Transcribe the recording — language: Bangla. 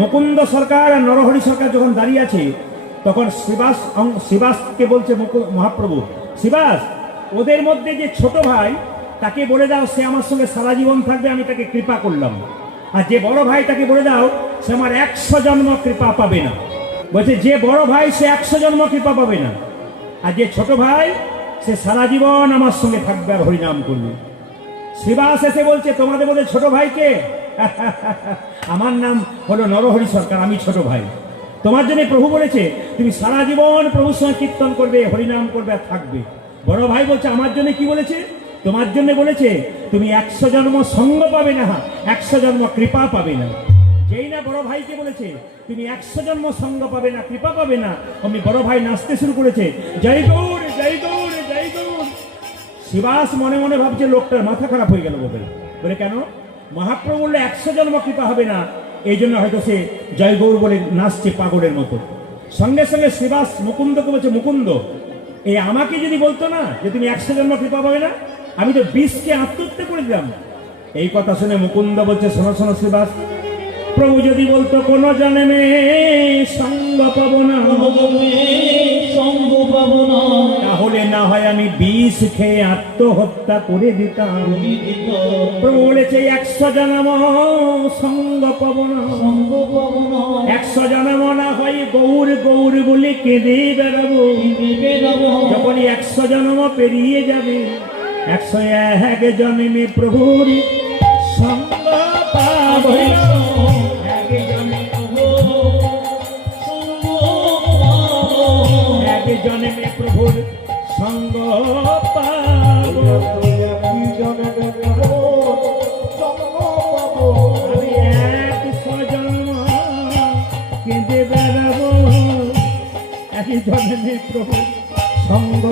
মুকুন্দ সরকার আর নরহরি সরকার যখন দাঁড়িয়ে আছে, তখন শিবাসকে বলছে মহাপ্রভু, শিবাস, ওদের মধ্যে যে ছোট ভাই তাকে বলে দাও সে আমার সঙ্গে সারা জীবন থাকবে, আমি তাকে কৃপা করলাম। আর যে বড় ভাই তাকে বলে দাও সে আমার 100 জন্ম কৃপা পাবে না। বলছে যে বড় ভাই সে 100 জন্ম কৃপা পাবে না, আর যে ছোট ভাই সে সারা জীবন আমার সঙ্গে থাকবে আর হরিনাম করবে। শিবাস এসে বলছে তোমাদের মধ্যে ছোট ভাইকে? আমার নাম হলো নরহরি সরকার, আমি ছোট ভাই। তোমার জন্য প্রভু বলেছে তুমি সারা জীবন প্রভুর সঙ্গে কীর্তন করবে, হরিনাম করবে আর থাকবে। বড় ভাই বলছে আমার জন্য কি বলেছে? তোমার জন্য বলেছে তুমি 100 জন্ম সঙ্গ পাবে না, 100 জন্ম কৃপা পাবে না। যেই না বড় ভাইকে বলেছে তুমি 100 জন্ম সঙ্গ পাবে না, কৃপা পাবে না, আমি বড় ভাই নাচতে শুরু করেছে, জয় গৌর জয় গৌর জয় গৌর। শিবাস মনে মনে ভাবছে লোকটার মাথা খারাপ হয়ে গেল বলে কেন? মহাপ্রভু বললে 100 জন্ম কৃপা হবে না, এই জন্য হয়তো সে জয় গৌর বলে নাচছে পাগলের মতো। সঙ্গে সঙ্গে শিবাস মুকুন্দকে বলছে, মুকুন্দ, এই আমাকে যদি বলতো না যে তুমি 100 জন্ম কৃপা পাবে না, আমি তো 20কে আত্মহত্যা করে দিলাম। এই কথা শুনে মুকুন্দ বলছে, শোনো শোনো শিবাস, প্রভু যদি বলতো কোন জন্মে সঙ্গ পাবো না, তাহলে না হয় আমি 20 খেয়ে আত্মহত্যা করে দিতাম। প্রভু বলেছে 100 জন্ম সঙ্গ পাবো না, 100 জন্ম না হয় গৌর গৌর বলে কেঁদে বেড়াবো। যখন 100 জন্ম পেরিয়ে যাবে, 101 জন্মে প্রভুর সঙ্গ পাবো, জন্মে প্রভুর সঙ্গ পাবো। আমি 100 জন্ম কেঁদে বেড়াবো, একই জন্মে প্রভুর সঙ্গ